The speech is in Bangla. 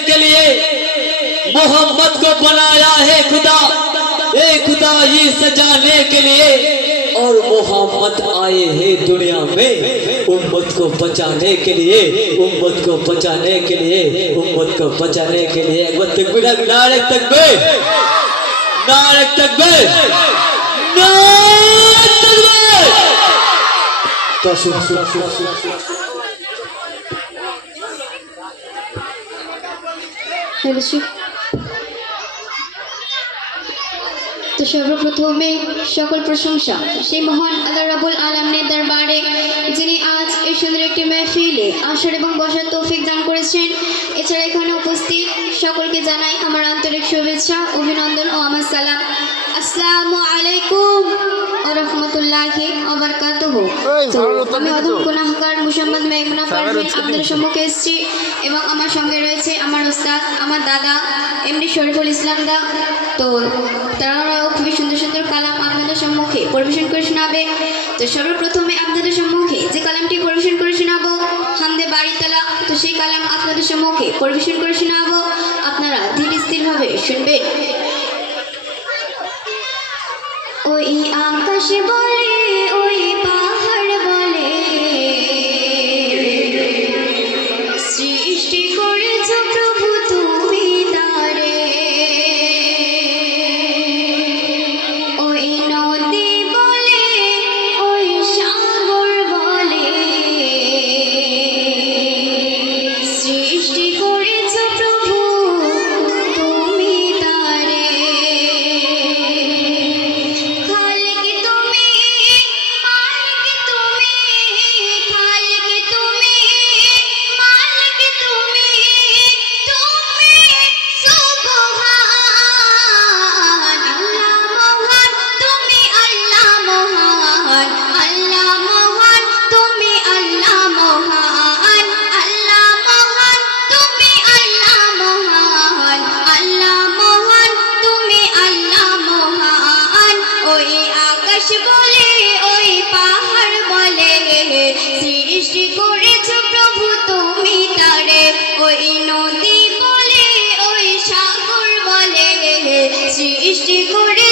के लिए मोहम्मद को बनाया है खुदा, खुदा ये सजाने के लिए। और मोहम्मद आए हैं दुनिया में उम्मत को बचाने के लिए, उम्मत को बचाने के लिए, उम्मत को बचाने के लिए। एक बार तकबीर, नारे तकबीर, नारे तकबीर, नारे तकबीर। तो सुन तो सर्वप्रथमे सकल प्रशंसा সেই মহান আল্লাহ রাব্বুল আলামিনের দরবারে যিনি আজ এই সুন্দর একটি মাহফিলে আসার এবং বসার তৌফিক দান করেছেন। এছাড়া এখানে উপস্থিত সকলকে জানাই আমার আন্তরিক শুভেচ্ছা, অভিনন্দন ও আমার সালাম। আসসালামু আলাইকুম ওয়া রাহমাতুল্লাহি ওয়া বারাকাতুহু। আমি অধম গুনাহগার মুহাম্মদ মেঘনা পারভীন আপনাদের সম্মুখে এসেছি এবং আমার সঙ্গে রয়েছে আমার উস্তাদ, আমার দাদা এমডি শরীফুল ইসলাম দা। তো তারাও খুবই সুন্দর সুন্দর কালাম আপনাদের সম্মুখে পরিবেশন করে শোনাবে। তো সর্বপ্রথমে আপনাদের সম্মুখে যে কালামটি পরিবেশন করে শোনাবো হামদে বাড়িতলা, তো সেই কালাম আপনাদের সম্মুখে পরিবেশন করে শোনাবো। আপনারা ধীর স্থিরভাবে শুনবেন। ওই আকাশ বলে, ওই পাহাড় বলে, সৃষ্টি করেছ প্রভু তুমি তারে। ওই নদী বলে, ওই সাগর বলে, সৃষ্টি করেছ প্রভু তুমি তারে। বলে, ওই পাহাড় বলে, সৃষ্টি করেছ প্রভু তুমি তারে। ওই নদী বলে, ওই সাগর বলে, সৃষ্টি করে